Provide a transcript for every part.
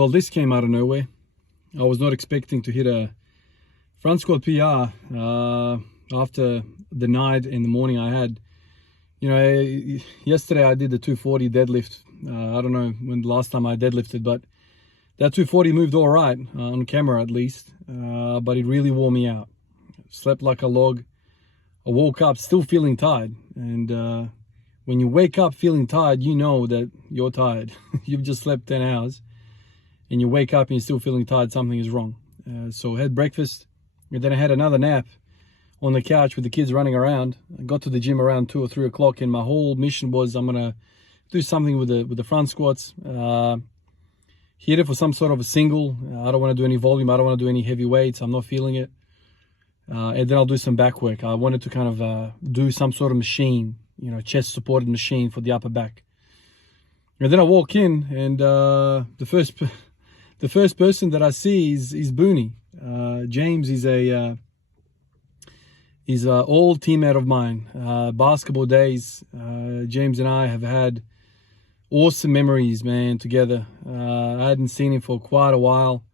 Well, this came out of nowhere. I was not expecting to hit a front squat PR after the night and the morning I had. You know, yesterday I did the 240 deadlift. I don't know when the last time I deadlifted, but that 240 moved all right, on camera at least, but it really wore me out. Slept like a log. I woke up still feeling tired, and when you wake up feeling tired, you know that you're tired. You've just slept 10 hours and you wake up and you're still feeling tired, something is wrong. So I had breakfast, and then I had another nap on the couch with the kids running around. I got to the gym around 2 or 3 o'clock, and my whole mission was I'm gonna do something with the front squats. Hit it for some sort of a single. I don't want to do any volume. I don't want to do any heavy weights. I'm not feeling it. And then I'll do some back work. I wanted to kind of do some sort of machine, you know, chest supported machine for the upper back. And then I walk in, and the first person that I see is Booney. James is he's an old teammate of mine. Basketball days. James and I have had awesome memories, man, together. I hadn't seen him for quite a while.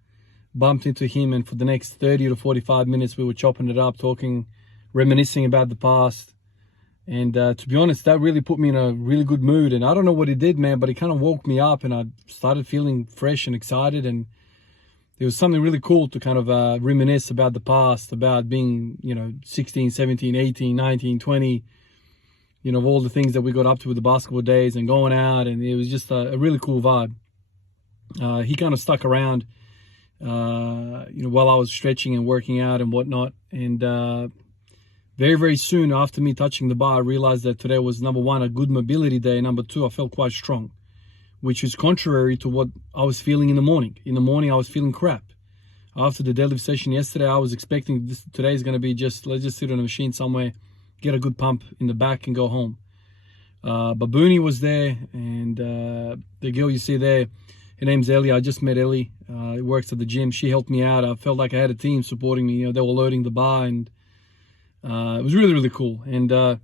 Bumped into him, and for the next 30 to 45 minutes we were chopping it up, talking, reminiscing about the past. And to be honest, that really put me in a really good mood. And I don't know what it did, man, but it kind of woke me up, and I started feeling fresh and excited. And it was something really cool to kind of reminisce about the past, about being, you know, 16, 17, 18, 19, 20, you know, all the things that we got up to with the basketball days and going out. And it was just a really cool vibe. He kind of stuck around, you know, while I was stretching and working out and whatnot. And very, very soon after me touching the bar, I realized that today was, number one, a good mobility day. Number two, I felt quite strong, which is contrary to what I was feeling in the morning. In the morning, I was feeling crap. After the deadlift session yesterday, I was expecting today is going to be just, let's just sit on a machine somewhere, get a good pump in the back and go home. But Booney was there, and the girl you see there, her name's Ellie. I just met Ellie. It works at the gym. She helped me out. I felt like I had a team supporting me. You know, they were loading the bar, and it was really, really cool. And I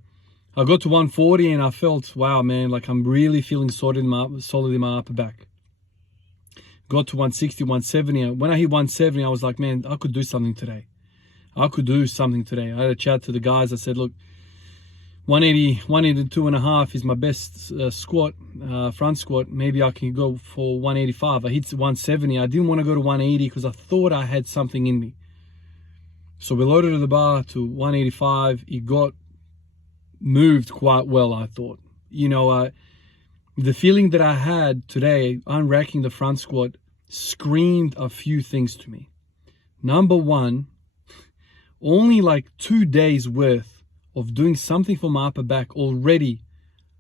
got to 140, and I felt, wow, man, like I'm really feeling solid in my upper back. Got to 160, 170. When I hit 170, I was like, man, I could do something today. I could do something today. I had a chat to the guys. I said, look, 182 and a half is my best squat, front squat. Maybe I can go for 185. I hit 170. I didn't want to go to 180 because I thought I had something in me. So we loaded the bar to 185. It got moved quite well, I thought. You know, the feeling that I had today, unracking the front squat, screamed a few things to me. Number one, only like 2 days worth of doing something for my upper back already,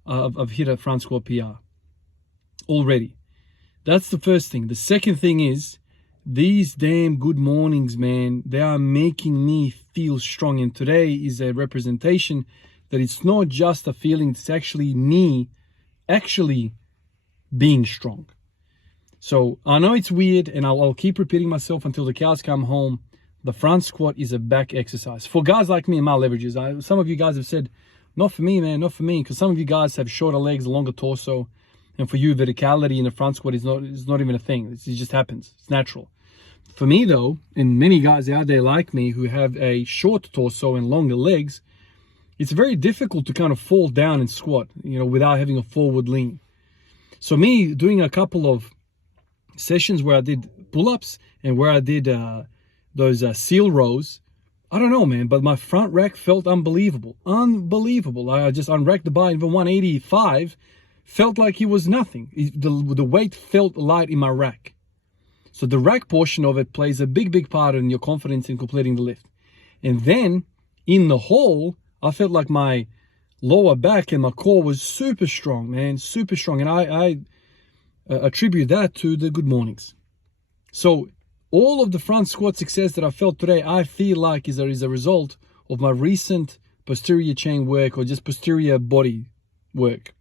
I've hit a front squat PR. Already. That's the first thing. The second thing is, these damn good mornings, man, they are making me feel strong. And today is a representation that it's not just a feeling, it's actually me actually being strong. So I know it's weird, and I'll keep repeating myself until the cows come home. The front squat is a back exercise. For guys like me and my leverages, some of you guys have said, not for me, man, not for me, because some of you guys have shorter legs, longer torso. And for you, verticality in the front squat is not even a thing. It just happens. It's natural. For me, though, and many guys out there like me who have a short torso and longer legs, it's very difficult to kind of fall down and squat, you know, without having a forward lean. So me doing a couple of sessions where I did pull-ups and where I did those seal rows, I don't know, man, but my front rack felt unbelievable. Unbelievable. I just unracked the bar, even 185 felt like it was nothing. The weight felt light in my rack. So the rack portion of it plays a big part in your confidence in completing the lift. And then in the hole, I felt like my lower back and my core was super strong, man, super strong. And I attribute that to the good mornings. So all of the front squat success that I felt today, I feel like is a result of my recent posterior chain work, or just posterior body work.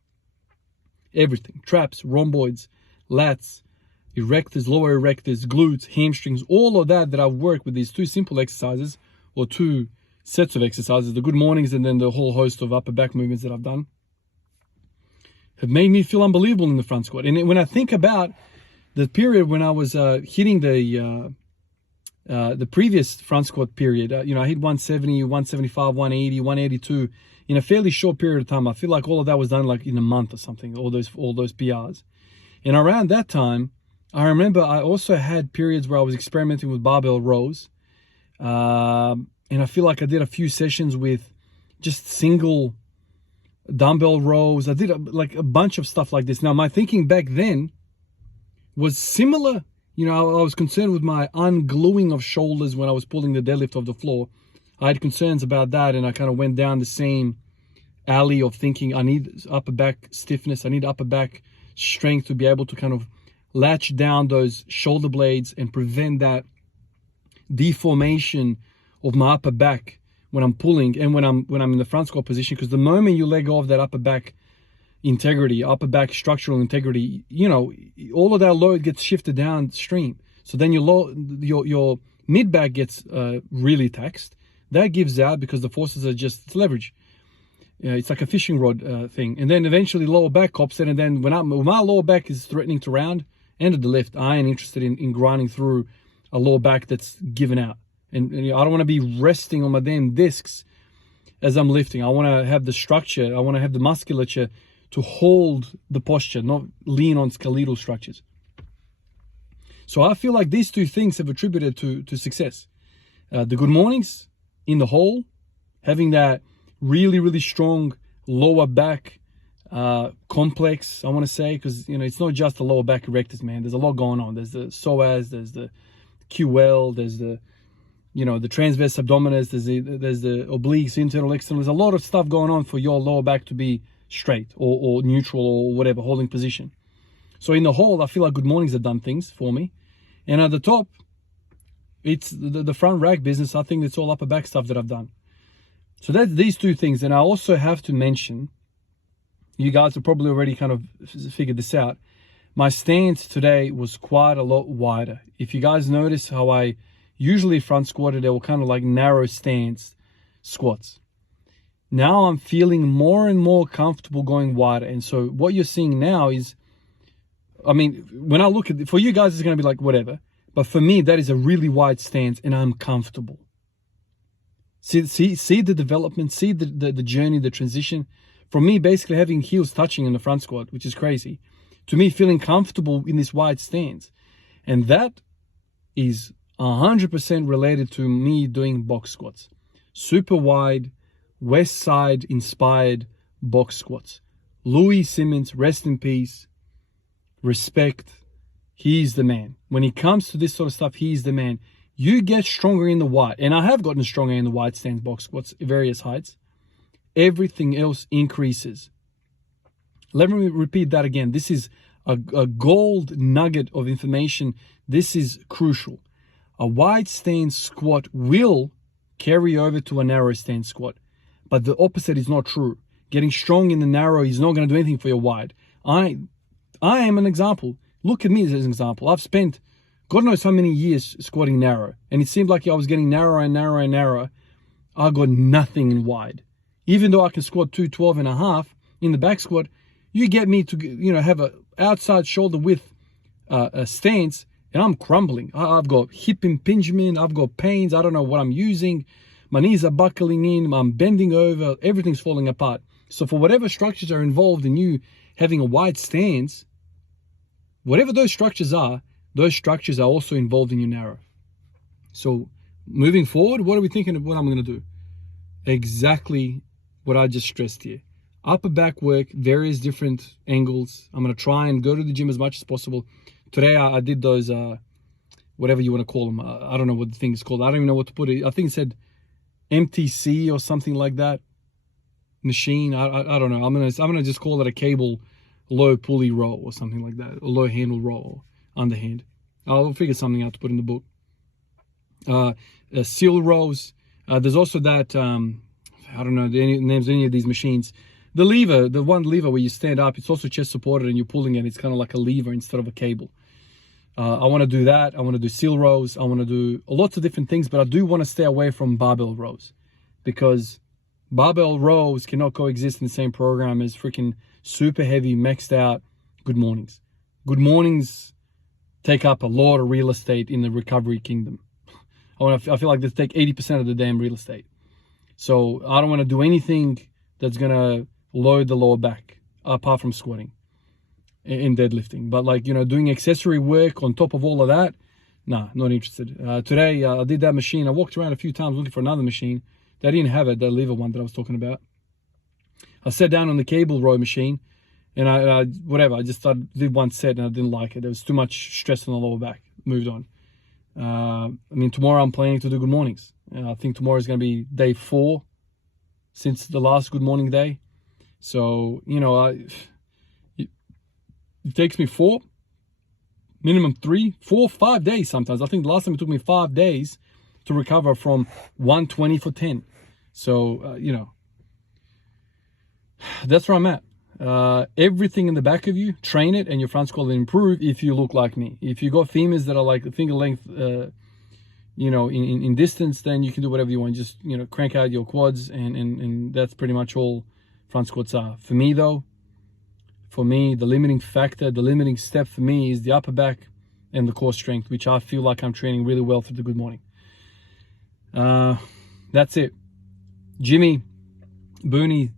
Everything, traps, rhomboids, lats, erectors, lower erectors, glutes, hamstrings, all of that I've worked with these two simple exercises, or two sets of exercises, the good mornings and then the whole host of upper back movements that I've done, have made me feel unbelievable in the front squat. And when I think about the period when I was hitting the previous front squat period, I hit 170, 175, 180, 182 in a fairly short period of time. I feel like all of that was done like in a month or something, all those PRs. And around that time, I remember I also had periods where I was experimenting with barbell rows. And I feel like I did a few sessions with just single dumbbell rows. I did like a bunch of stuff like this. Now, my thinking back then was similar. I was concerned with my ungluing of shoulders when I was pulling the deadlift off the floor. I had concerns about that, and I kind of went down the same alley of thinking I need upper back stiffness, I need upper back strength to be able to kind of latch down those shoulder blades and prevent that deformation of my upper back when I'm pulling and when I'm in the front squat position. Because the moment you let go of that upper back integrity, upper back structural integrity, all of that load gets shifted downstream. So then your mid back gets really taxed. That gives out because the forces are just leverage. It's like a fishing rod thing. And then eventually lower back cops it. And then when my lower back is threatening to round, end of the lift, I ain't interested in grinding through a lower back that's given out. And I don't want to be resting on my damn discs as I'm lifting. I want to have the structure. I want to have the musculature to hold the posture, not lean on skeletal structures. So I feel like these two things have attributed to success. The good mornings in the hole, having that really, really strong lower back complex, I want to say, because it's not just the lower back erectors, man. There's a lot going on. There's the psoas, there's the QL, there's the the transverse abdominis, there's the obliques, internal, external. There's a lot of stuff going on for your lower back to be straight or neutral or whatever, holding position. So in the hole, I feel like good mornings have done things for me. And at the top, it's the front rack business. I think it's all upper back stuff that I've done. So that's these two things. And I also have to mention, you guys have probably already kind of figured this out, my stance today was quite a lot wider. If you guys notice how I usually front squatted, they were kind of like narrow stance squats. Now I'm feeling more and more comfortable going wider. And so what you're seeing now is, when I look at it, for you guys, it's going to be like whatever. But for me, that is a really wide stance and I'm comfortable. See the development, see the journey, the transition. From me basically having heels touching in the front squat, which is crazy, to me feeling comfortable in this wide stance. And that is 100% related to me doing box squats. Super wide, West Side inspired box squats. Louis Simmons, rest in peace, respect. He's the man. When it comes to this sort of stuff, he's the man. You get stronger in the wide. And I have gotten stronger in the wide stance box squats at various heights. Everything else increases. Let me repeat that again. This is a gold nugget of information. This is crucial. A wide stance squat will carry over to a narrow stance squat. But the opposite is not true. Getting strong in the narrow is not going to do anything for your wide. I am an example. Look at me as an example. I've spent God knows how many years squatting narrow. And it seemed like I was getting narrower and narrower and narrower. I got nothing in wide. Even though I can squat 212.5 in the back squat, you get me to have a outside shoulder width a stance, and I'm crumbling. I've got hip impingement. I've got pains. I don't know what I'm using. My knees are buckling in. I'm bending over. Everything's falling apart. So for whatever structures are involved in you having a wide stance, whatever those structures are also involved in your narrow. So moving forward, what are we thinking of what I'm going to do? Exactly what I just stressed here. Upper back work, various different angles. I'm going to try and go to the gym as much as possible. Today I did those, whatever you want to call them. I don't know what the thing is called. I don't even know what to put it. I think it said MTC or something like that. Machine. I don't know. I'm gonna just call it a cable low pulley row or something like that. A low handle row or underhand. I'll figure something out to put in the book. Seal rows. There's also that, I don't know the names of any of these machines. The lever, the one lever where you stand up, it's also chest supported and you're pulling it. It's kind of like a lever instead of a cable. I want to do that. I want to do seal rows. I want to do lots of different things, but I do want to stay away from barbell rows because barbell rows cannot coexist in the same program as freaking super heavy, maxed out good mornings. Good mornings take up a lot of real estate in the recovery kingdom. I feel like they take 80% of the damn real estate. So I don't want to do anything that's going to load the lower back, apart from squatting and deadlifting. But like, you know, doing accessory work on top of all of that, nah, not interested. Today, I did that machine. I walked around a few times looking for another machine. They didn't have it, the lever one that I was talking about. I sat down on the cable row machine, and I just did one set, and I didn't like it. There was too much stress on the lower back. Moved on. I mean, tomorrow I'm planning to do good mornings. I think tomorrow is going to be day 4 since the last good morning day. So, you know, it takes me 4, minimum 3, 4, 5 days sometimes. I think the last time it took me 5 days to recover from 120 for 10. So, you know, that's where I'm at. Everything in the back of you, train it, and your front squat will improve if you look like me. If you got femurs that are like finger length, you know, in distance, then you can do whatever you want. Just, you know, crank out your quads, and that's pretty much all front squats are. For me though, the limiting factor, the limiting step for me is the upper back and the core strength, which I feel like I'm training really well through the good morning. That's it. Jimmy, Booney,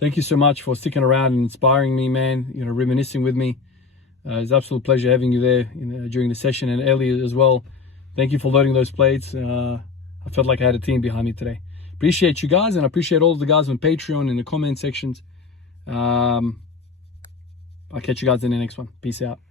thank you so much for sticking around and inspiring me, man. You know, reminiscing with me. It's an absolute pleasure having you there during the session, and Ellie as well. Thank you for loading those plates. I felt like I had a team behind me today. Appreciate you guys, and I appreciate all of the guys on Patreon in the comment sections. I'll catch you guys in the next one. Peace out.